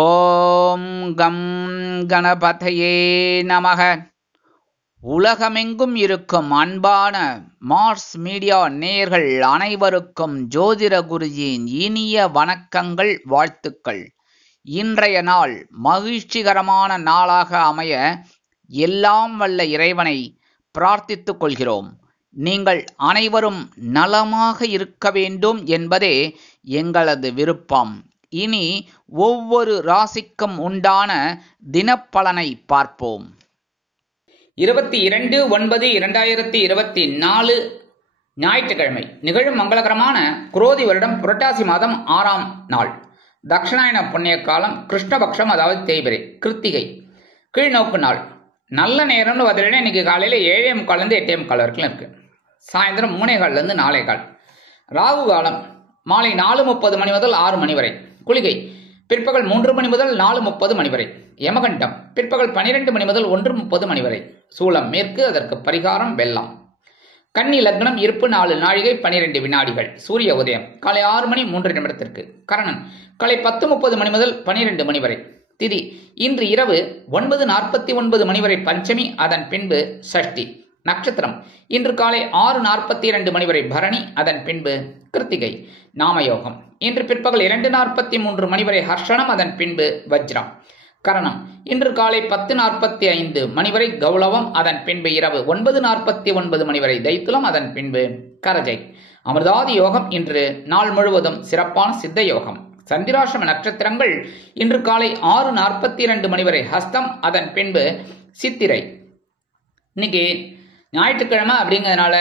ஓம் come கணபதையே நமக. உலகமெங்கும் இருக்கும் அன்பான மார்ஸ் மீடியா நேயர்கள் அனைவருக்கும் ஜோதிட குருஜியின் இனிய வணக்கங்கள், வாழ்த்துக்கள். இன்றைய நாள் மகிழ்ச்சிகரமான நாளாக அமைய எல்லாம் வல்ல இறைவனை பிரார்த்தித்துக் கொள்கிறோம். நீங்கள் அனைவரும் நலமாக இருக்க வேண்டும் என்பதே எங்களது விருப்பம். இனி ஒவ்வொரு ராசிக்கும் உண்டான தினப்பலனை பார்ப்போம். 22/9/2024 ஞாயிற்றுக்கிழமை நிகழும் மங்களகரமான குரோதி வருடம் புரட்டாசி மாதம் 6ஆம் நாள். தட்சிணாயன புண்ணிய காலம் கிருஷ்ணபக்ஷம், அதாவது தேய்பிரை, கிருத்திகை, கீழ்நோக்கு நாள். நல்ல நேரம்னு பார்த்தீங்கன்னா இன்னைக்கு காலையில் 7:45 8:45 வரைக்கும் இருக்கு. சாயந்தரம் 3:15 4:15. ராகு காலம் மாலை 4:30 மணி முதல் 6 மணி வரை. குளிகை பிற்பகல் 3 மணி முதல் 4:30 மணி வரை. யமகண்டம் பிற்பகல் 12 மணி முதல் 1:30 மணி வரை. சூலம் மேற்கு, அதற்கு பரிகாரம் வெள்ளம். கன்னி லக்னம், இருப்பு 4 நாழிகை 12 வினாடிகள். சூரிய உதயம் காலை 6 மணி 3 நிமிடத்திற்கு. கரணன் காலை 10:30 மணி முதல் 12 மணி வரை. திதி இன்று இரவு 9:49 மணி வரை பஞ்சமி, அதன் பின்பு சஷ்டி. நட்சத்திரம் இன்று காலை 6:42 மணி வரை பரணி, அதன் பின்பு கிருத்திகை. நாமயோகம் இன்று பிற்பகல் 2:43 மணி வரை ஹர்ஷனம், அதன் பின்பு வஜ்ரம். கரணம் இன்று காலை 10:45 மணி வரை கௌளவம், அதன் பின்பு இரவு 9:49 மணி வரை தைத்துலம், அதன் பின்பு கரஜை. அமிர்தாதி யோகம் இன்று நாள் முழுவதும் சிறப்பான சித்த யோகம். சந்திராசிரம நட்சத்திரங்கள் இன்று காலை 6:42 மணி வரை ஹஸ்தம், அதன் பின்பு சித்திரை. இன்னைக்கு ஞாயிற்றுக்கிழமை அப்படிங்கிறதுனால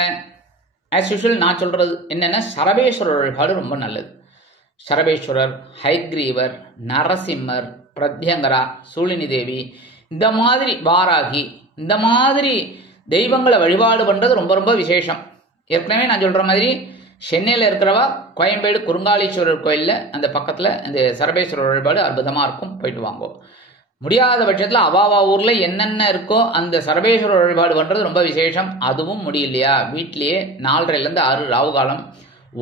ஆஸ் யூஷுவல் நான் சொல்றது என்னன்னா, சரபேஸ்வரர் வழிபாடு ரொம்ப நல்லது. சரபேஸ்வரர், ஹைக்ரீவர், நரசிம்மர், பிரத்யங்கரா, சூழினி தேவி, இந்த மாதிரி வாராகி, இந்த மாதிரி தெய்வங்களை வழிபாடு பண்றது ரொம்ப ரொம்ப விசேஷம். ஏற்கனவே நான் சொல்ற மாதிரி சென்னையில் இருக்கிறவா கோயம்பேடு குறுங்காலீஸ்வரர் கோயிலில் அந்த பக்கத்தில் இந்த சரபேஸ்வரர் வழிபாடு அற்புதமாக இருக்கும், போயிட்டு வாங்கோ. முடியாத பட்சத்தில் அவாவா ஊரில் என்னென்ன இருக்கோ அந்த சரபேஸ்வரர் வழிபாடு பண்ணுறது ரொம்ப விசேஷம். அதுவும் முடியலையா, வீட்லேயே 4:30 6 ராகு காலம்.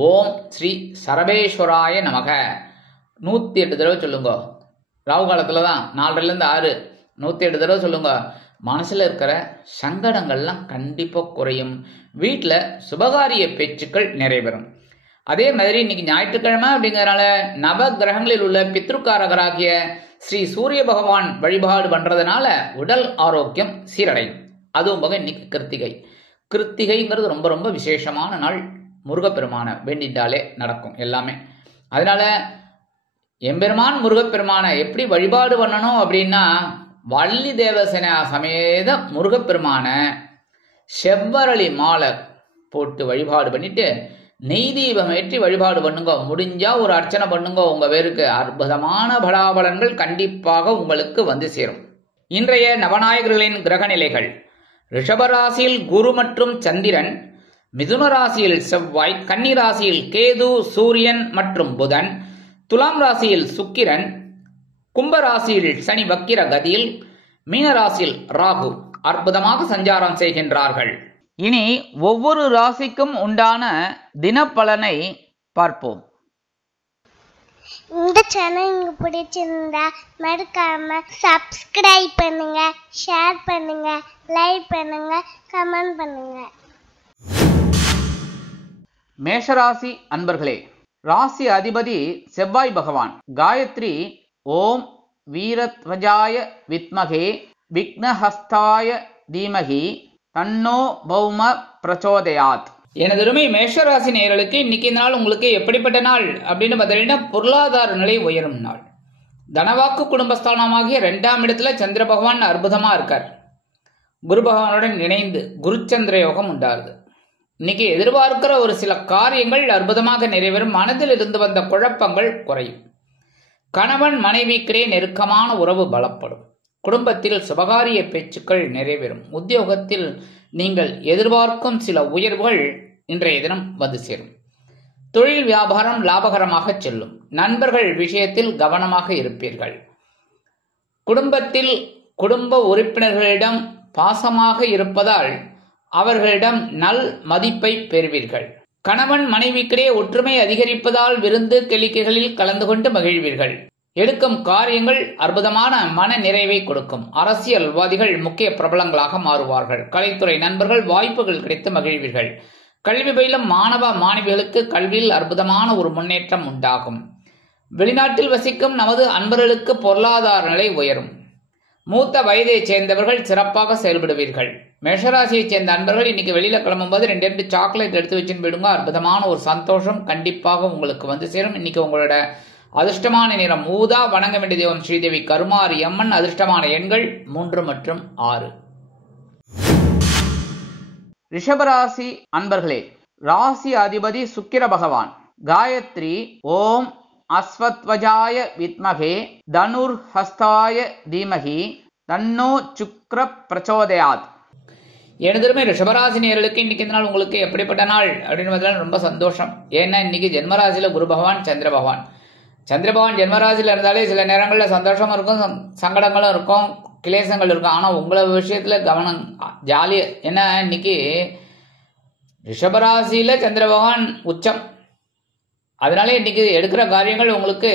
ஓம் ஸ்ரீ சரபேஸ்வராய நமக 108 தடவை சொல்லுங்க. ராகு காலத்தில் தான் 4:30 6 108 தடவை சொல்லுங்க. மனசில் இருக்கிற சங்கடங்கள்லாம் கண்டிப்பாக குறையும். வீட்டில் சுபகாரிய பேச்சுக்கள் நிறைவேறும். அதே மாதிரி இன்னைக்கு ஞாயிற்றுக்கிழமை அப்படிங்கிறதுனால நவ கிரகங்களில் உள்ள பித்ருக்காரகராகிய ஸ்ரீ சூரிய பகவான் வழிபாடு பண்றதுனால உடல் ஆரோக்கியம் சீரடையும். அதுவும் போக இன்னைக்கு கிருத்திகை. கிருத்திகைங்கிறது ரொம்ப ரொம்ப விசேஷமான நாள். முருகப்பெருமான வேண்டிட்டாலே நடக்கும் எல்லாமே. அதனால எம்பெருமான் முருகப்பெருமானை எப்படி வழிபாடு பண்ணணும் அப்படின்னா, வள்ளி தேவசேனா சமேத முருகப்பெருமான செவ்வரளி மாலை போட்டு வழிபாடு பண்ணிட்டு நெய் தீபம் ஏற்றி வழிபாடு பண்ணுங்க. முடிஞ்சா ஒரு அர்ச்சனை பண்ணுங்க. உங்க பேருக்கு அற்புதமான பலாபலன்கள் கண்டிப்பாக உங்களுக்கு வந்து சேரும். இன்றைய நவநாயகர்களின் கிரக நிலைகள்: ரிஷபராசியில் குரு மற்றும் சந்திரன், மிதுன ராசியில் செவ்வாய், கன்னி ராசியில் கேது, சூரியன் மற்றும் புதன், துலாம் ராசியில் சுக்கிரன், கும்ப ராசியில் சனி வக்கிர கதியில், மீன ராசியில் ராகு அற்புதமாக சஞ்சாரம் செய்கின்றார்கள். இனி ஒவ்வொரு ராசிக்கும் உண்டான தினப்பலனை பார்ப்போம். இந்த சேனல் உங்களுக்கு பிடிச்சிருந்தா மறக்காம சப்ஸ்கிரைப் பண்ணுங்க, ஷேர் பண்ணுங்க, லைக் பண்ணுங்க, கமெண்ட் பண்ணுங்க. மேஷராசி அன்பர்களே, ராசி அதிபதி செவ்வாய் பகவான். காயத்ரி ஓம் வீரத்வஜாய வித்மகே விக்னஹஸ்தாய தீமகி தன்னோ பௌம பிரச்சோதயாத். எனதருமை மேஷராசி நேயர்களுக்கு இன்னைக்கு இந்த நாள் உங்களுக்கு எப்படிப்பட்ட நாள் அப்படின்னு பார்த்தீங்கன்னா, பொருளாதார நிலை உயரும் நாள். தனவாக்கு குடும்பஸ்தானமாகிய 2ஆம் இடத்துல சந்திர பகவான் அற்புதமா இருக்கார். குரு பகவானுடன் இணைந்து குருச்சந்திர யோகம் உண்டாருது. இன்னைக்கு எதிர்பார்க்கிற ஒரு சில காரியங்கள் அற்புதமாக நிறைவேறும். மனதில் இருந்து வந்த குழப்பங்கள் குறையும். கணவன் மனைவிக்கிடையே நெருக்கமான உறவு பலப்படும். குடும்பத்தில் சுபகாரிய பேச்சுக்கள் நிறைவேறும். உத்தியோகத்தில் நீங்கள் எதிர்பார்க்கும் சில உயர்வுகள் இன்றைய தினம் வந்து சேரும். தொழில் வியாபாரம் லாபகரமாக செல்லும். நண்பர்கள் விஷயத்தில் கவனமாக இருப்பீர்கள். குடும்பத்தில் குடும்ப உறுப்பினர்களிடம் பாசமாக இருப்பதால் அவர்களிடம் நல் மதிப்பை பெறுவீர்கள். கணவன் மனைவிக்கிடையே ஒற்றுமை அதிகரிப்பதால் விருந்து கேளிக்கைகளில் கலந்து கொண்டு மகிழ்வீர்கள். எடுக்கும் காரியங்கள் அற்புதமான மன நிறைவை கொடுக்கும். அரசியல்வாதிகள் முக்கிய பிரபலங்களாக மாறுவார்கள். கலைத்துறை நண்பர்கள் வாய்ப்புகள் கிடைத்து மகிழ்வீர்கள். கல்வி பயிலும் மாணவ மாணவிகளுக்கு கல்வியில் அற்புதமான ஒரு முன்னேற்றம் உண்டாகும். வெளிநாட்டில் வசிக்கும் நமது அன்பர்களுக்கு பொருளாதார நிலை உயரும். மூத்த வயதைச் சேர்ந்தவர்கள் சிறப்பாக செயல்படுவீர்கள். மேஷராசியைச் சேர்ந்த அன்பர்கள் இன்னைக்கு வெளியில கிளம்பும்போது 2 சாக்லேட் எடுத்து வச்சுன்னு போயிடுங்க. அற்புதமான ஒரு சந்தோஷம் கண்டிப்பாக உங்களுக்கு வந்து சேரும். இன்னைக்கு உங்களோட அதிர்ஷ்டமான நிறம் ஊதா. வணங்க வேண்டிய தெய்வம் ஸ்ரீதேவி கருமாரி அம்மன். அதிர்ஷ்டமான எண்கள் 3 மற்றும் 6. ரிஷபராசி அன்பர்களே, ராசி அதிபதி சுக்கிர பகவான். காயத்ரி ஓம் அஸ்வத்வஜாய வித்மகே தனுர்ஹஸ்தாய தீமகி தன்னோ சுக்ர பிரச்சோதயாத். எனதுமே ரிஷபராசி நேயர்களுக்கு இன்னைக்கு இந்த நாள் உங்களுக்கு எப்படிப்பட்ட நாள் அப்படின்னு பார்த்தா ரொம்ப சந்தோஷம். ஏன்னா இன்னைக்கு ஜென்மராசியில குரு பகவான் சந்திர பகவான். சந்திர பகவான் ஜென்மராசியில இருந்தாலே சில நேரங்களில் சந்தோஷமும் இருக்கும், சங்கடங்களும் இருக்கும், கிளேசங்கள் இருக்கும். ஆனால் உங்களை விஷயத்துல கவனம் ஜாலியா. ஏன்னா இன்னைக்கு ரிஷபராசியில சந்திர பகவான் உச்சம். அதனால இன்னைக்கு எடுக்கிற காரியங்கள் உங்களுக்கு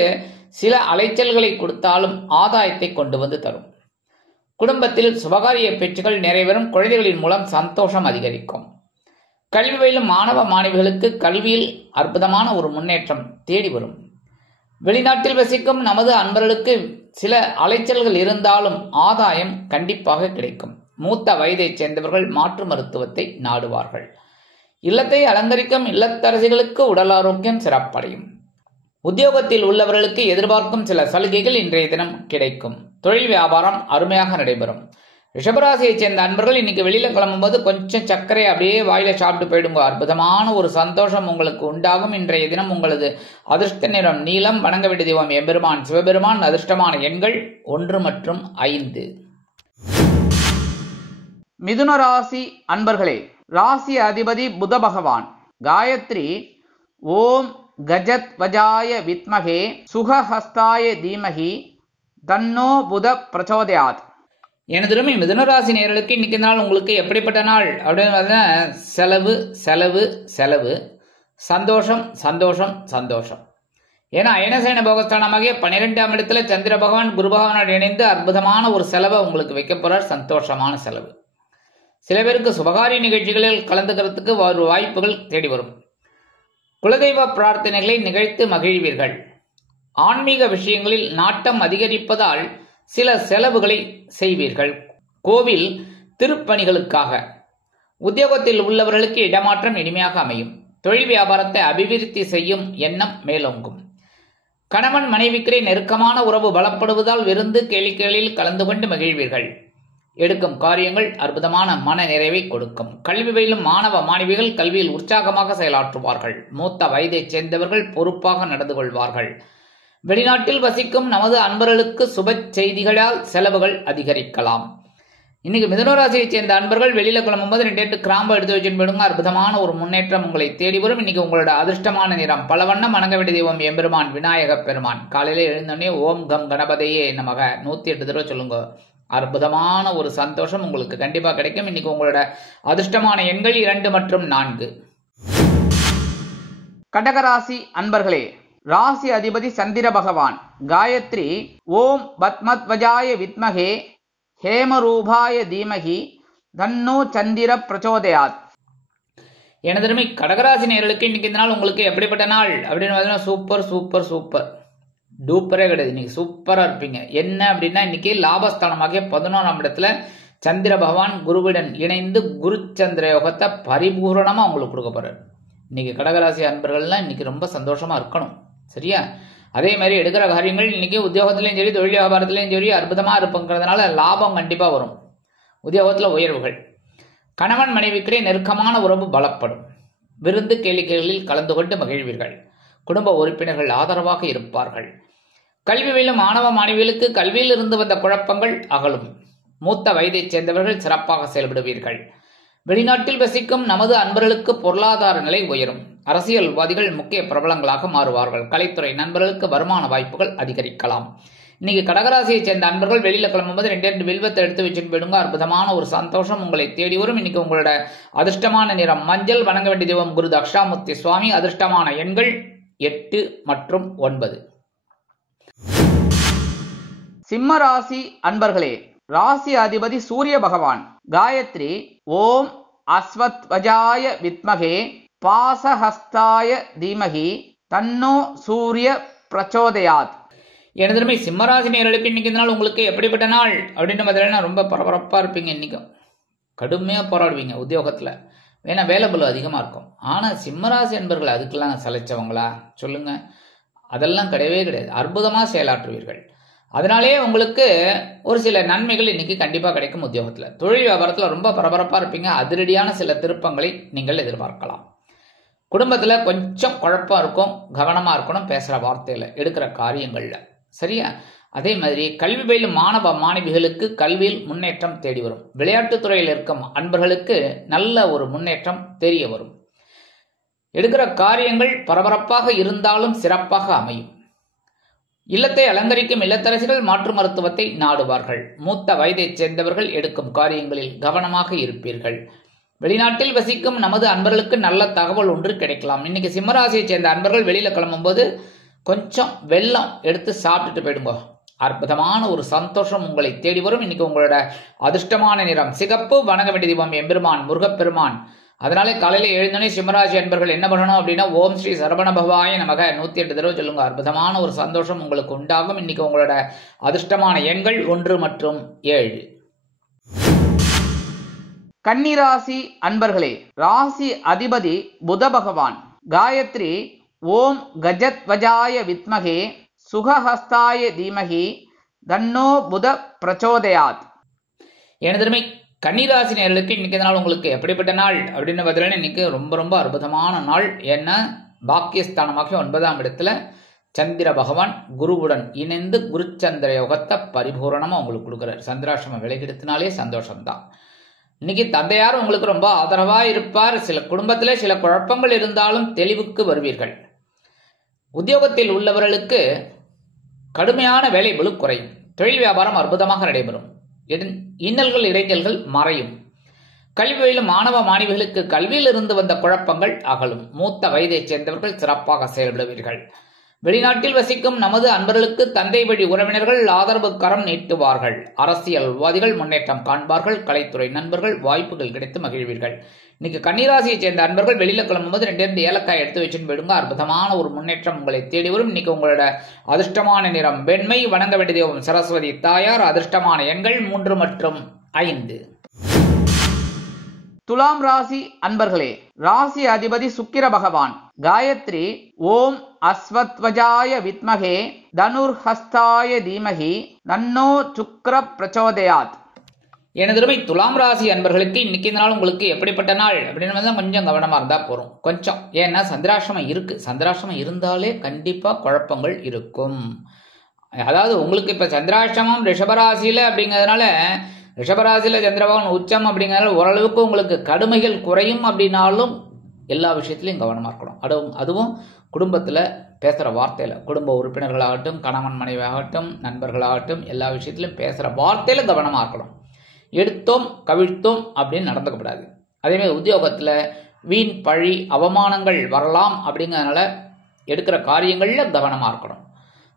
சில அலைச்சல்களை கொடுத்தாலும் ஆதாயத்தை கொண்டு வந்து தரும். குடும்பத்தில் சுபகாரிய பேச்சுகள் நிறைவேறும். குழந்தைகளின் மூலம் சந்தோஷம் அதிகரிக்கும். கல்வி பயிலும் மாணவ மாணவிகளுக்கு கல்வியில் அற்புதமான ஒரு முன்னேற்றம் தேடி வரும். வெளிநாட்டில் வசிக்கும் நமது அன்பர்களுக்கு சில அலைச்சல்கள் இருந்தாலும் ஆதாயம் கண்டிப்பாக கிடைக்கும். மூத்த வயதைச் சேர்ந்தவர்கள் மாற்று மருத்துவத்தை நாடுவார்கள். இல்லத்தை அலங்கரிக்கும் இல்லத்தரசிகளுக்கு உடல் ஆரோக்கியம் சிறப்படையும். உத்தியோகத்தில் உள்ளவர்களுக்கு எதிர்பார்க்கும் சில சலுகைகள் இன்றைய தினம் கிடைக்கும். தொழில் வியாபாரம் அருமையாக நடைபெறும். ரிஷபராசியைச் சேர்ந்த அன்பர்கள் இன்னைக்கு வெளியில கிளம்பும்போது கொஞ்சம் சர்க்கரை அப்படியே வாயில சாப்பிட்டு போயிடுங்க. அற்புதமான ஒரு சந்தோஷம் உங்களுக்கு உண்டாகும். இன்றைய தினம் உங்களது அதிர்ஷ்ட நிறம் நீலம். வணங்க வேண்டிய தெய்வம் எம்பெருமான் சிவபெருமான். அதிர்ஷ்டமான எண்கள் 1 மற்றும் 5. மிதுன ராசி அன்பர்களே, ராசி அதிபதி புத பகவான். காயத்ரி ஓம் கஜத் வஜாய வித்மகே சுகஹஸ்தாய தீமகி தன்னோ புத பிரச்சோதயாத். எனதுமே மிதுனராசி நேயர்களுக்கு இன்னைக்கு நாள் உங்களுக்கு எப்படிப்பட்ட நாள் அப்படின்னு செலவு செலவு செலவு, சந்தோஷம் சந்தோஷம் சந்தோஷம். ஏன்னா அயனசேன போகஸ்தானமாகிய 12ஆம் இடத்துல சந்திர பகவான் குரு பகவானோடு இணைந்து அற்புதமான ஒரு செலவை உங்களுக்கு வைக்க போறார். சந்தோஷமான செலவு. சில பேருக்கு சுபகாரிய நிகழ்ச்சிகளில் கலந்துக்கிறதுக்கு ஒரு வாய்ப்புகள் தேடி வரும். குலதெய்வ பிரார்த்தனைகளை நிகழ்த்து மகிழ்வீர்கள். ஆன்மீக விஷயங்களில் நாட்டம் அதிகரிப்பதால் சில செலவுகளை செய்வீர்கள். கோவில் திருப்பணிகளுக்காக. உத்தியோகத்தில் உள்ளவர்களுக்கு இடமாற்றம் இனிமையாக அமையும். தொழில் வியாபாரத்தை அபிவிருத்தி செய்யும் எண்ணம் மேலோங்கும். கணவன் மனைவிக்கிடையே நெருக்கமான உறவு பலப்படுவதால் விருந்து கேளிக்கைகளில் கலந்து கொண்டு மகிழ்வீர்கள். எடுக்கும் காரியங்கள் அற்புதமான மன நிறைவை கொடுக்கும். கல்வி பயிலும் மாணவ மாணவிகள் கல்வியில் உற்சாகமாக செயலாற்றுவார்கள். மூத்த வயதைச் சேர்ந்தவர்கள் பொறுப்பாக நடந்து கொள்வார்கள். வெளிநாட்டில் வசிக்கும் நமது அன்பர்களுக்கு சுப செய்திகளால் செலவுகள் அதிகரிக்கலாம். இன்னைக்கு மிதுனராசியைச் சேர்ந்த அன்பர்கள் வெளியில கிளம்பும்போது 2 கிராம்பு எடுத்து வச்சுன்னு போயிடுங்க. அற்புதமான ஒரு முன்னேற்றம் உங்களை தேடி வரும். இன்னைக்கு உங்களோட அதிர்ஷ்டமான நிறம் பலவண்ணம். வணங்க வேண்டிய தெய்வம் எம்பெருமான் விநாயக பெருமான். காலையில எழுந்தோடனே ஓம் கம் கணபதையே நமக 108 தடவை சொல்லுங்க. அற்புதமான ஒரு சந்தோஷம் உங்களுக்கு கண்டிப்பா கிடைக்கும். இன்னைக்கு உங்களோட அதிர்ஷ்டமான எண்கள் 2 மற்றும் 4. கடகராசி அன்பர்களே, ராசி அதிபதி சந்திர பகவான். காயத்ரி ஓம் பத்மத்வஜாய வித்மகே ஹேமரூபாய தீமகி தன்னோ சந்திர பிரச்சோதயாத். எனதருமை கடகராசி நேயர்களுக்கு இன்னைக்கு இந்த நாள் உங்களுக்கு எப்படிப்பட்ட நாள் அப்படின்னு பார்த்தீங்கன்னா சூப்பர் சூப்பர் சூப்பர் டூப்பரே கிடையாது. இன்னைக்கு சூப்பரா இருப்பீங்க. என்ன அப்படின்னா இன்னைக்கு லாபஸ்தானமாகிய 11ஆம் இடத்துல சந்திர பகவான் குருவுடன் இணைந்து குரு சந்திர யோகத்தை பரிபூரணமா உங்களுக்கு கொடுக்க போறாரு. இன்னைக்கு கடகராசி அன்பர்கள்லாம் இன்னைக்கு ரொம்ப சந்தோஷமா இருக்கணும். சரியா? அதே மாதிரி எடுக்கிற காரியங்கள் இன்னைக்கு உத்தியோகத்திலையும் சரி தொழில் வியாபாரத்திலையும் சரி அற்புதமா இருப்புங்கிறதுனால லாபம் கண்டிப்பா வரும். உத்தியோகத்துல உயர்வுகள். கணவன் மனைவிக்கிடையே நெருக்கமான உறவு பலப்படும். விருந்து கேளிக்கைகளில் கலந்து கொண்டு மகிழ்வீர்கள். குடும்ப உறுப்பினர்கள் ஆதரவாக இருப்பார்கள். கல்வி பயிலும் மாணவ மாணவிகளுக்கு கல்வியில் இருந்து வந்த குழப்பங்கள் அகலும். மூத்த வயதைச் சேர்ந்தவர்கள் சிறப்பாக செயல்படுவீர்கள். வெளிநாட்டில் வசிக்கும் நமது அன்பர்களுக்கு பொருளாதார நிலை உயரும். அரசியல்வாதிகள் முக்கிய பிரபலங்களாக மாறுவார்கள். கலைத்துறை நண்பர்களுக்கு வருமான வாய்ப்புகள் அதிகரிக்கலாம். இன்னைக்கு கடகராசியைச் சேர்ந்த அன்பர்கள் வெளியில கிளம்பும்போது 2 வில்வத்தை எடுத்து வச்சுட்டு போயிடுங்க. அற்புதமான ஒரு சந்தோஷம் உங்களை தேடி வரும். இன்னைக்கு உங்களோட அதிர்ஷ்டமான நிறம் மஞ்சள். வணங்க வேண்டிய தெய்வம் குரு தக்ஷாமூர்த்தி சுவாமி. அதிர்ஷ்டமான எண்கள் 8 மற்றும் 9. சிம்ம ராசி அன்பர்களே, ராசி அதிபதி சூரிய பகவான். காயத்ரி ஓம் அஸ்வத்வஜாய வித்மகே பாசஹஸ்தாய தீமகி தன்னோ சூரிய பிரச்சோதயாத். எனதுமே சிம்மராசி நேயர்களுக்கு இன்னைக்கு இந்த நாள் உங்களுக்கு எப்படிப்பட்ட நாள் அப்படின்னு பார்த்தீங்கன்னா ரொம்ப பரபரப்பாக இருப்பீங்க. இன்றைக்கும் கடுமையாக போராடுவீங்க. உத்தியோகத்தில் வேணா வேலை பளு அதிகமாக இருக்கும். ஆனால் சிம்மராசி என்பர்கள் அதுக்கெல்லாம் சளைச்சவங்களா சொல்லுங்கள்? அதெல்லாம் கிடையவே கிடையாது. அற்புதமாக செயலாற்றுவீர்கள். அதனாலே உங்களுக்கு ஒரு சில நன்மைகள் இன்னைக்கு கண்டிப்பாக கிடைக்கும். உத்தியோகத்தில் தொழில் வியாபாரத்தில் ரொம்ப பரபரப்பாக இருப்பீங்க. அதிரடியான சில திருப்பங்களை நீங்கள் எதிர்பார்க்கலாம். குடும்பத்தில் கொஞ்சம் குழப்பம் இருக்கும். கவனமாக இருக்கணும் பேசுகிற வார்த்தையில், எடுக்கிற காரியங்களில். சரியா? அதே மாதிரி கல்வி பயிலும் மாணவ மாணவிகளுக்கு கல்வியில் முன்னேற்றம் தேடி வரும். விளையாட்டுத் துறையில் இருக்கும் அன்பர்களுக்கு நல்ல ஒரு முன்னேற்றம் தெரிய வரும். எடுக்கிற காரியங்கள் பரபரப்பாக இருந்தாலும் சிறப்பாக அமையும். இல்லத்தை அலங்கரிக்கும் இல்லத்தரசிகள் மாற்று மருத்துவத்தை நாடுவார்கள். மூத்த வயதைச் சேர்ந்தவர்கள் எடுக்கும் காரியங்களில் கவனமாக இருப்பீர்கள். வெளிநாட்டில் வசிக்கும் நமது அன்பர்களுக்கு நல்ல தகவல் ஒன்று கிடைக்கலாம். இன்னைக்கு சிம்மராசியை சேர்ந்த அன்பர்கள் வெளியில கிளம்பும்போது கொஞ்சம் வெல்லம் எடுத்து சாப்பிட்டுட்டு போயிடுங்க. அற்புதமான ஒரு சந்தோஷம் உங்களை தேடி வரும். இன்னைக்கு உங்களோட அதிர்ஷ்டமான நிறம் சிகப்பு. வணங்க வேண்டிய தெய்வம் எம்பெருமான் முருகப்பெருமான். அதனாலே காலையில எழுந்தோடனே சிம்மராசி அன்பர்கள் என்ன பண்ணணும் அப்படின்னா ஓம் ஸ்ரீ சரவண பவாய நமக 108 தடவை சொல்லுங்க. அற்புதமான ஒரு சந்தோஷம் உங்களுக்கு உண்டாகும். இன்னைக்கு உங்களோட அதிர்ஷ்டமான எண்கள் 1 மற்றும் 7. கன்னிராசி அன்பர்களே, ராசி அதிபதி புத பகவான். காயத்ரி ஓம் கஜத்வஜாய வித்மகே சுகஹஸ்தாய தீமகி தன்னோ புத பிரச்சோதயாத். எனதுமே கன்னிராசி நேயர்களுக்கு இன்னைக்கு நாள் உங்களுக்கு எப்படிப்பட்ட நாள் அப்படின்னு பார்த்தீங்கன்னா இன்னைக்கு ரொம்ப ரொம்ப அற்புதமான நாள். ஏன்னா பாக்கியஸ்தானமாக 9ஆம் இடத்துல சந்திர பகவான் குருவுடன் இணைந்து குருச்சந்திர யோகத்தை பரிபூரணமாக உங்களுக்கு கொடுக்குறாரு. சந்திராசிரமம் விலகிடுத்தினாலே சந்தோஷம்தான். இன்னைக்கு தந்தையார் உங்களுக்கு ரொம்ப ஆதரவாக இருப்பார். சில குடும்பத்தில் சில குழப்பங்கள் இருந்தாலும் தெளிவுக்கு வருவீர்கள். உத்தியோகத்தில் உள்ளவர்களுக்கு கடுமையான வேலை பளு குறையும். தொழில் வியாபாரம் அற்புதமாக நடைபெறும். இன்னல்கள் இடைஞ்சல்கள் மறையும். கல்வி பயிலும் மாணவ மாணவிகளுக்கு கல்வியில் இருந்து வந்த குழப்பங்கள் அகலும். மூத்த வயதைச் சேர்ந்தவர்கள் சிறப்பாக செயல்படுவீர்கள். வெளிநாட்டில் வசிக்கும் நமது அன்பர்களுக்கு தந்தை வழி உறவினர்கள் ஆதரவு கரம் நீட்டுவார்கள். அரசியல்வாதிகள் முன்னேற்றம் காண்பார்கள். கலைத்துறை நண்பர்கள் வாய்ப்புகள் கிடைத்து மகிழ்வீர்கள். இன்னைக்கு கன்னிராசியை சேர்ந்த அன்பர்கள் வெளியில கிளம்பும்போது 2 ஏலக்காய் எடுத்து வச்சுன்னு போயிடுங்க. அற்புதமான ஒரு முன்னேற்றம் உங்களை தேடி வரும். இன்னைக்கு உங்களோட அதிர்ஷ்டமான நிறம் வெண்மை. வணங்க வேண்டிய தெய்வம் சரஸ்வதி தாயார். அதிர்ஷ்டமான எண்கள் 3 மற்றும் 5. துலாம் ராசி அன்பர்களே, ராசி அதிபதி சுக்கிர பகவான். காயத்ரி ஓம் அஸ்வத்வஜாய வித்மகே தனுர்ஹஸ்தாய தீமகி தன்னோ சுக்கிர பிரச்சோதயாத். எனதுமை துலாம் ராசி அன்பர்களுக்கு இன்னைக்கு இந்த நாள் உங்களுக்கு எப்படிப்பட்ட நாள் அப்படின்னு கொஞ்சம் கவனமாக இருந்தால் போகிறோம். கொஞ்சம் ஏன்னா சந்திராசிரமம் இருக்குது. சந்திராசிரமம் இருந்தாலே கண்டிப்பாக குழப்பங்கள் இருக்கும். அதாவது உங்களுக்கு இப்போ சந்திராசிரமம் ரிஷபராசியில் அப்படிங்கிறதுனால ரிஷபராசியில் சந்திரபகவான் உச்சம் அப்படிங்கிறதுனால ஓரளவுக்கு உங்களுக்கு கடுமைகள் குறையும். அப்படின்னாலும் எல்லா விஷயத்துலையும் கவனமாக இருக்கணும். அதுவும் குடும்பத்தில் பேசுகிற வார்த்தையில் குடும்ப உறுப்பினர்களாகட்டும், கணவன் மனைவியாகட்டும், நண்பர்களாகட்டும், எல்லா விஷயத்திலும் பேசுகிற வார்த்தையில் கவனமாக இருக்கணும். எடுத்தோம் கவிழ்த்தோம் அப்படின்னு நடந்துக்கப்படாது. அதேமாதிரி உத்தியோகத்தில் வீண் பழி அவமானங்கள் வரலாம். அப்படிங்கிறதுனால எடுக்கிற காரியங்களில் கவனமாக இருக்கணும்.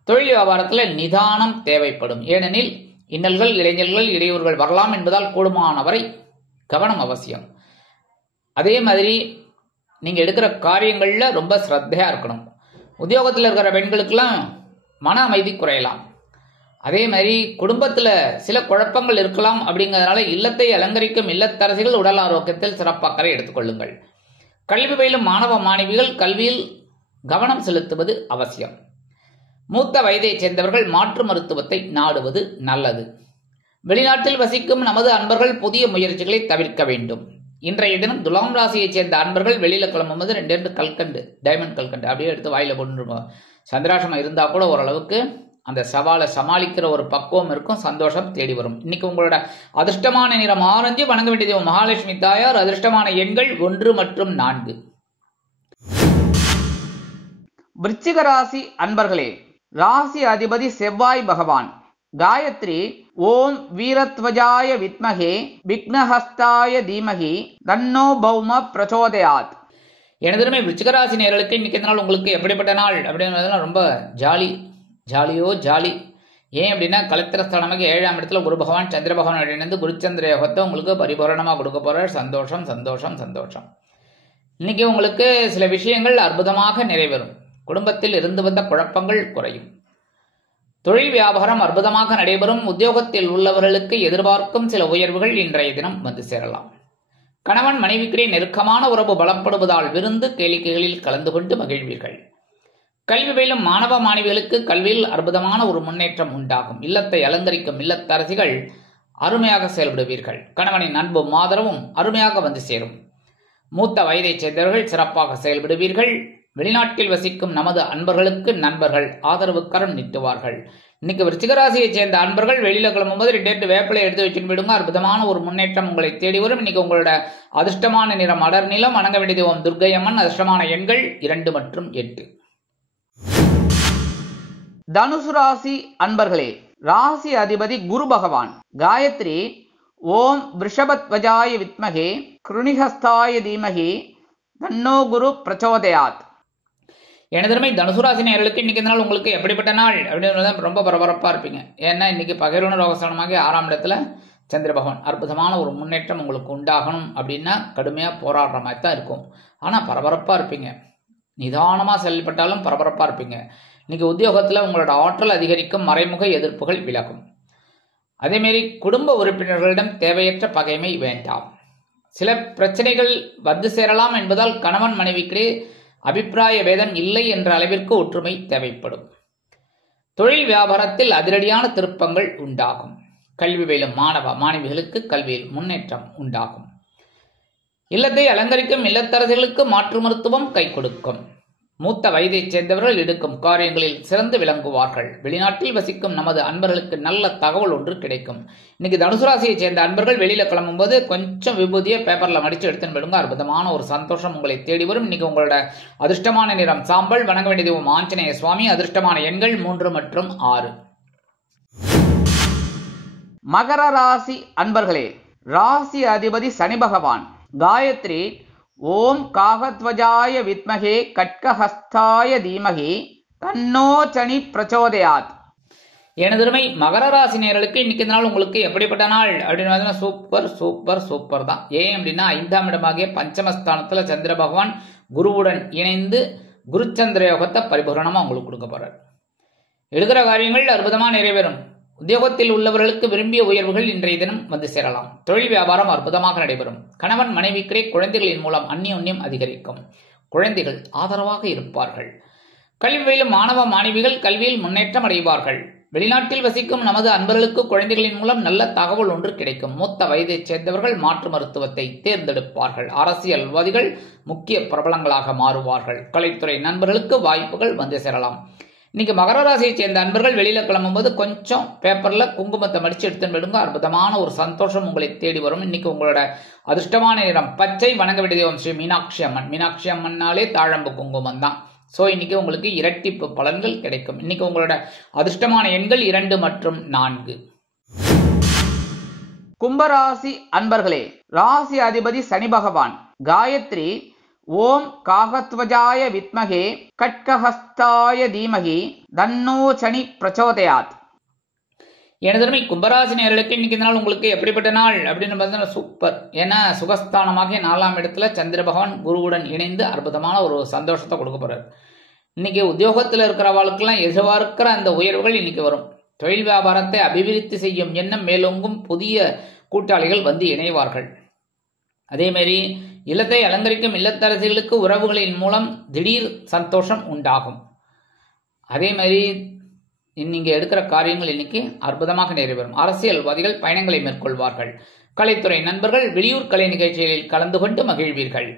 தொழில் வியாபாரத்தில் நிதானம் தேவைப்படும். ஏனெனில் இன்னல்கள் இடைஞ்சல்கள் இடையூறுகள் வரலாம் என்பதால் கூடுமானவரை கவனம் அவசியம். அதே மாதிரி நீங்கள் எடுக்கிற காரியங்களில் ரொம்ப ஸ்ரத்தையாக இருக்கணும். உத்தியோகத்தில் இருக்கிற பெண்களுக்கெல்லாம் மன அமைதி குறையலாம். அதே மாதிரி குடும்பத்தில் சில குழப்பங்கள் இருக்கலாம். அப்படிங்கிறதுனால இல்லத்தை அலங்கரிக்கும் இல்லத்தரசிகள் உடல் ஆரோக்கியத்தில் சிறப்பாக்கரை எடுத்துக்கொள்ளுங்கள். கல்வி பயிலும் மாணவ மாணவிகள் கல்வியில் கவனம் செலுத்துவது அவசியம். மூத்த வயதைச் சேர்ந்தவர்கள் மாற்று மருத்துவத்தை நாடுவது நல்லது. வெளிநாட்டில் வசிக்கும் நமது அன்பர்கள் புதிய முயற்சிகளை தவிர்க்க வேண்டும். இன்றைய தினம் துலாம் ராசியைச் சேர்ந்த அன்பர்கள் வெளியில கிளம்பும்போது 2 கல்கண்டு, டைமண்ட் கல்கண்டு அப்படியே எடுத்து வாயில போட்டுருங்க. சந்திராசிரமம் இருந்தா கூட ஓரளவுக்கு அந்த சவாலை சமாளிக்கிற ஒரு பக்குவம் இருக்கும். சந்தோஷம் தேடி வரும். இன்னைக்கு உங்களோட அதிர்ஷ்டமான நிறம் ஆரஞ்சு. வணங்க வேண்டிய தெய்வம் மகாலட்சுமி தாயார். அதிர்ஷ்டமான எண்கள் 1 மற்றும் 4. விருச்சிக ராசி அன்பர்களே, ராசி அதிபதி செவ்வாய் பகவான். காயத்ரி ஓம் வீரத்வஜாய வித்மகே விக்னஹஸ்தாய தீமகி தன்னோ பௌம பிரச்சோதயாத். எனதுமே விருச்சிகராசி நேயர்களுக்கு இன்னைக்கு நாள் உங்களுக்கு எப்படிப்பட்ட நாள் அப்படின்றதுலாம் ரொம்ப ஜாலியோ ஜாலி. ஏன் அப்படின்னா கலத்திரஸ்தானமாக 7ஆம் இடத்துல குரு பகவான் சந்திர பகவான் இணைந்து குருச்சந்திர யோகத்தை உங்களுக்கு பரிபூரணமாக கொடுக்க போறார். சந்தோஷம் சந்தோஷம் சந்தோஷம். இன்னைக்கு உங்களுக்கு சில விஷயங்கள் அற்புதமாக நிறைவேறும். குடும்பத்தில் இருந்து வந்த குழப்பங்கள் குறையும். தொழில் வியாபாரம் அற்புதமாக நடைபெறும். உத்தியோகத்தில் உள்ளவர்களுக்கு எதிர்பார்க்கும் சில உயர்வுகள் இன்றைய தினம் வந்து சேரலாம். கணவன் மனைவிக்கிடையே நெருக்கமான உறவு பலப்படுவதால் விருந்து கேளிக்கைகளில் கலந்து கொண்டு மகிழ்வீர்கள். கல்வி பயிலும் மாணவ மாணவிகளுக்கு கல்வியில் அற்புதமான ஒரு முன்னேற்றம் உண்டாகும். இல்லத்தை அலங்கரிக்கும் இல்லத்தரசிகள் அருமையாக செயல்படுவீர்கள். கணவனின் அன்பும் ஆதரவும் அருமையாக வந்து சேரும். மூத்த வயதைச் சேர்ந்தவர்கள் சிறப்பாக செயல்படுவீர்கள். வெளிநாட்டில் வசிக்கும் நமது அன்பர்களுக்கு நண்பர்கள் ஆதரவு கரம் நீட்டுவார்கள். இன்னைக்கு விருச்சிகராசியை சேர்ந்த அன்பர்கள் வெளியில கிளம்பும்போது 2 வேப்பிலை எடுத்து வச்சுட்டு விடுங்க. அற்புதமான ஒரு முன்னேற்றம் உங்களை தேடி வரும். இன்னைக்கு உங்களோட அதிர்ஷ்டமான நிறம் அடர் நிலம். வணங்க வேண்டியது ஓம் துர்க்கையம்மன். அதிர்ஷ்டமான எண்கள் 2 மற்றும் 8. தனுசு ராசி அன்பர்களே, ராசி அதிபதி குரு பகவான். காயத்ரி ஓம் விருஷபத்வஜாய வித்மகே கிருணிஹஸ்தாய தீமகி தன்னோ குரு பிரச்சோதயாத். எனதருமை தனுசுராசி நேயர்களுக்கு இன்னைக்கு நாள் உங்களுக்கு எப்படிப்பட்ட நாள் அப்படின்னு ரொம்ப பரபரப்பா இருப்பீங்க. ஏன்னா இன்னைக்கு பகைரோன ரோகஸ்தானமாக 6ஆம் இடத்துல சந்திர பகவான். அற்புதமான ஒரு முன்னேற்றம் உங்களுக்கு உண்டாகணும் அப்படின்னா கடுமையா போராடுற மாதிரி தான் இருக்கும். ஆனா பரபரப்பா இருப்பீங்க. நிதானமா செயல்பட்டாலும் பரபரப்பா இருப்பீங்க. இன்னைக்கு உத்தியோகத்துல உங்களோட ஆற்றல் அதிகரிக்கும். மறைமுக எதிர்ப்புகள் விலகும். அதேமாரி குடும்ப உறுப்பினர்களிடம் தேவையற்ற பகைமை வேண்டாம். சில பிரச்சனைகள் வந்து சேரலாம் என்பதால் கணவன் மனைவிக்கிடையே அபிப்பிராய வேதம் இல்லை என்ற அளவிற்கு ஒற்றுமை தேவைப்படும். தொழில் வியாபாரத்தில் அதிரடியான திருப்பங்கள் உண்டாகும். கல்வி பயிலும் மாணவ மாணவிகளுக்கு கல்வியில் முன்னேற்றம் உண்டாகும். இல்லத்தை அலங்கரிக்கும் இல்லத்தரசிகளுக்கு மாற்று மருத்துவம் கை கொடுக்கும். மூத்த வயதைச் சேர்ந்தவர்கள் எடுக்கும் காரியங்களில் சிறந்து விளங்குவார்கள். வெளிநாட்டில் வசிக்கும் நமது அன்பர்களுக்கு நல்ல தகவல் ஒன்று கிடைக்கும். இன்னைக்கு தனுசு ராசியை சேர்ந்த அன்பர்கள் வெளியில கிளம்பும்போது கொஞ்சம் விபூதியை பேப்பர்ல மடிச்சு எடுத்துன்னு போயிடுங்க. அற்புதமான ஒரு சந்தோஷம் உங்களை தேடி வரும். இன்னைக்கு உங்களோட அதிர்ஷ்டமான நிறம் சாம்பல். வணங்க வேண்டியது ஓம் ஆஞ்சநேய சுவாமி. அதிர்ஷ்டமான எண்கள் 3 மற்றும் 6. மகர ராசி அன்பர்களே, ராசி அதிபதி சனி பகவான். காயத்ரி ஓம் காகத்வஜாய வித்மகே கட்கஹஸ்தாய தீமகி தன்னோ சனி பிரச்சோதயாத். எனதுமை மகர ராசி நேயர்களுக்கு இன்னைக்கு நாள் உங்களுக்கு எப்படிப்பட்ட நாள் அப்படின்னு சூப்பர் சூப்பர் சூப்பர் தான். ஏன் அப்படின்னா 5ஆம் இடமாகிய பஞ்சமஸ்தானத்துல சந்திர பகவான் குருவுடன் இணைந்து குருச்சந்திர யோகத்தை பரிபூரணமா உங்களுக்கு கொடுக்க போறார். எடுக்கிற காரியங்கள் அற்புதமா நிறைவேறும். உத்தியோகத்தில் உள்ளவர்களுக்கு விரும்பிய உயர்வுகள் இன்றைய தினம் வந்து சேரலாம். தொழில் வியாபாரம் அற்புதமாக நடைபெறும். கணவன் மனைவிக்கிடையே குழந்தைகளின் மூலம் அந்நியோன்யம் அதிகரிக்கும். குழந்தைகள் ஆதரவாக இருப்பார்கள். கல்வி பயிலும் மாணவ மாணவிகள் கல்வியில் முன்னேற்றம் அடைவார்கள். வெளிநாட்டில் வசிக்கும் நமது அன்பர்களுக்கு குழந்தைகளின் மூலம் நல்ல தகவல் ஒன்று கிடைக்கும். மூத்த வயதைச் சேர்ந்தவர்கள் மாற்று மருத்துவத்தை தேர்ந்தெடுப்பார்கள். அரசியல்வாதிகள் முக்கிய பிரபலங்களாக மாறுவார்கள். கலைத்துறை நண்பர்களுக்கு வாய்ப்புகள் வந்து சேரலாம். இன்னைக்கு மகர ராசியை சேர்ந்த அன்பர்கள் வெளியில கிளம்பும்போது கொஞ்சம் பேப்பர்ல குங்குமத்தை மடிச்சு எடுத்துன்னு போயிடுங்க. அற்புதமான ஒரு சந்தோஷம் உங்களை தேடி வரும். இன்னைக்கு உங்களோட அதிர்ஷ்டமான நிறம் பச்சை. வணங்க வேண்டியது ஸ்ரீ மீனாட்சி அம்மன். மீனாட்சி அம்மன்னாலே தாழம்பு குங்குமம் தான். சோ இன்னைக்கு உங்களுக்கு இரட்டிப்பு பலன்கள் கிடைக்கும். இன்னைக்கு உங்களோட அதிர்ஷ்டமான எண்கள் 2 மற்றும் 4. கும்பராசி அன்பர்களே, ராசி அதிபதி சனி பகவான். காயத்ரி ஓம் காகத்வஜாய வித்மகே கட்கஹஸ்தாய தீமகி தன்னோ சனி பிரச்சோதயாத். எனதருமை கும்பராசி நேயர்களுக்கு இன்னைக்கு நாள் உங்களுக்கு எப்படிப்பட்ட நாள் அப்படின்னு பார்த்தா சூப்பர். ஏன்னா சுகஸ்தானமாக 4ஆம் இடத்துல சந்திர பகவான் குருவுடன் இணைந்து அற்புதமான ஒரு சந்தோஷத்தை கொடுக்க போறார். இன்னைக்கு உத்தியோகத்தில் இருக்கிறவர்களுக்கெல்லாம் எதிர்பார்க்கிற அந்த உயர்வுகள் இன்னைக்கு வரும். தொழில் வியாபாரத்தை அபிவிருத்தி செய்யும் எண்ணம் மேலோங்கும். புதிய கூட்டாளிகள் வந்து இணைவார்கள். அதேமாரி இல்லத்தை அலங்கரிக்கும் இல்லத்தரசிகளுக்கு உறவுகளின் மூலம் திடீர் சந்தோஷம் உண்டாகும். அதே மாதிரி நீங்க எடுக்கிற காரியங்கள் இன்னைக்கு அற்புதமாக நிறைவேறும். அரசியல்வாதிகள் பயணங்களை மேற்கொள்வார்கள். கலைத்துறை நண்பர்கள் வெளியூர் கலை நிகழ்ச்சிகளில் கலந்து கொண்டு மகிழ்வீர்கள்.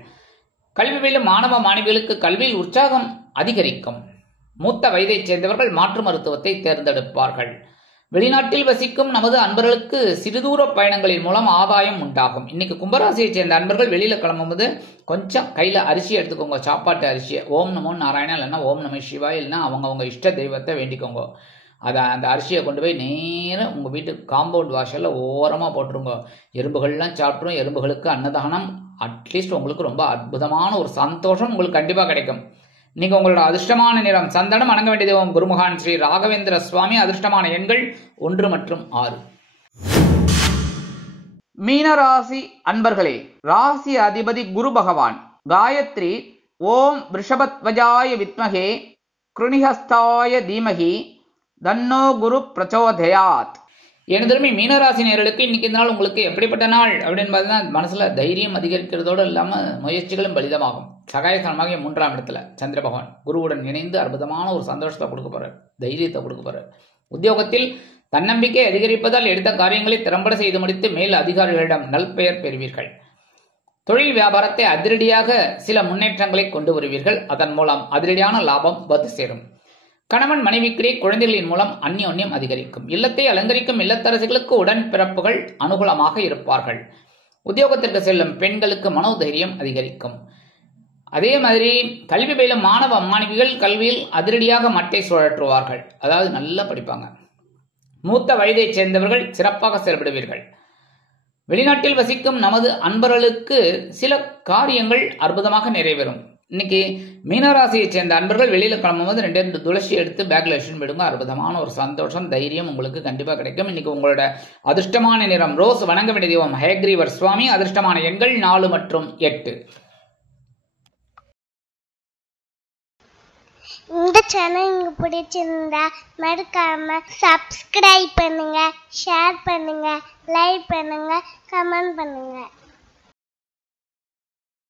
கல்வி பயிலும் மாணவ மாணவிகளுக்கு கல்வியில் உற்சாகம் அதிகரிக்கும். மூத்த வயதைச் சேர்ந்தவர்கள் மாற்று மருத்துவத்தை தேர்ந்தெடுப்பார்கள். வெளிநாட்டில் வசிக்கும் நமது அன்பர்களுக்கு சிறுதூர பயணங்களின் மூலம் ஆதாயம் உண்டாகும். இன்னைக்கு கும்பராசியை சேர்ந்த அன்பர்கள் வெளியில கிளம்பும்போது கொஞ்சம் கையில அரிசி எடுத்துக்கோங்க. சாப்பாட்டு அரிசியை ஓம் நமோ நாராயணா இல்லைன்னா ஓம் நம சிவா இல்லைன்னா அவங்க இஷ்ட தெய்வத்தை வேண்டிக்கோங்க. அந்த அரிசியை கொண்டு போய் நேரம் உங்க வீட்டு காம்பவுண்ட் வாசல்ல ஓரமா போட்டுருங்க. எறும்புகள்லாம் சாப்பிட்ரும். எறும்புகளுக்கு அன்னதானம். அட்லீஸ்ட் உங்களுக்கு ரொம்ப அற்புதமான ஒரு சந்தோஷம் உங்களுக்கு கண்டிப்பா கிடைக்கும். இன்னைக்கு உங்களோட அதிர்ஷ்டமான நிறம் சந்தனம். வணங்க வேண்டிய தெய்வம் குருமகான் ஸ்ரீ ராகவேந்திர சுவாமி. அதிர்ஷ்டமான எண்கள் 1 மற்றும் 6. மீனராசி அன்பர்களே, ராசி அதிபதி குரு பகவான். காயத்ரி ஓம் ரிஷபத்வஜாய வித்மகே கிருணிஹஸ்தாய தீமகி தன்னோ குரு பிரச்சோதயாத். எனதுமே மீனராசி நேயர்களுக்கு இன்னைக்கு இந்த நாள் உங்களுக்கு எப்படிப்பட்ட நாள் அப்படின்னு பார்த்தீங்கன்னா, மனசுல தைரியம் அதிகரிக்கிறதோடு இல்லாமல் முயற்சிகளும் பலிதமாகும். சகாயசனமாக 3ஆம் இடத்துல சந்திர பகவான் குருவுடன் இணைந்து அற்புதமான ஒரு சந்தோஷத்தை கொடுக்க போறார், தைரியத்தை கொடுக்க போறார். உத்தியோகத்தில் தன்னம்பிக்கை அதிகரிப்பதால் எடுத்த காரியங்களை திறம்பட செய்து முடித்து மேல் அதிகாரிகளிடம் நல்பெயர் பெறுவீர்கள். தொழில் வியாபாரத்தை அதிரடியாக சில முன்னேற்றங்களை கொண்டு வருவீர்கள். அதன் மூலம் அதிரடியான லாபம் வந்து சேரும். கணவன் மனைவிக்கிடையே குழந்தைகளின் மூலம் அந்யோன்யம் அதிகரிக்கும். இல்லத்தை அலங்கரிக்கும் இல்லத்தரசிகளுக்கு உடன் பிறப்புகள் அனுகூலமாக இருப்பார்கள். உத்தியோகத்திற்கு செல்லும் பெண்களுக்கு மனோதைரியம் அதிகரிக்கும். அதே மாதிரி கல்வி பயிலும் மாணவ மாணவிகள் கல்வியில் அதிரடியாக மட்டை சுழற்றுவார்கள். அதாவது நல்லா படிப்பாங்க. மூத்த வயதைச் சேர்ந்தவர்கள் சிறப்பாக செயல்படுவீர்கள். வெளிநாட்டில் வசிக்கும் நமது அன்பர்களுக்கு சில காரியங்கள் அற்புதமாக நிறைவேறும். இன்னைக்கு மீனராசியைச் சேர்ந்த அன்பர்கள் வெளியில கிளம்பும்போது 2 துளசி எடுத்து பேக்ல வச்சுன்னு போயிடுங்க. அற்புதமான ஒரு சந்தோஷம், தைரியம் உங்களுக்கு கண்டிப்பா கிடைக்கும். இன்னைக்கு உங்களோட அதிர்ஷ்டமான நிறம் ரோஸ். வணங்க வேண்டிய தெய்வம் ஹயக்ரீவர் சுவாமி. அதிர்ஷ்டமான எண்கள் 4 மற்றும் 8. இந்த சேனல் உங்களுக்கு பிடிச்சிருந்தா மறக்காம சப்ஸ்கிரைப் பண்ணுங்க, ஷேர் பண்ணுங்க, லைக் பண்ணுங்க, கமெண்ட் பண்ணுங்க.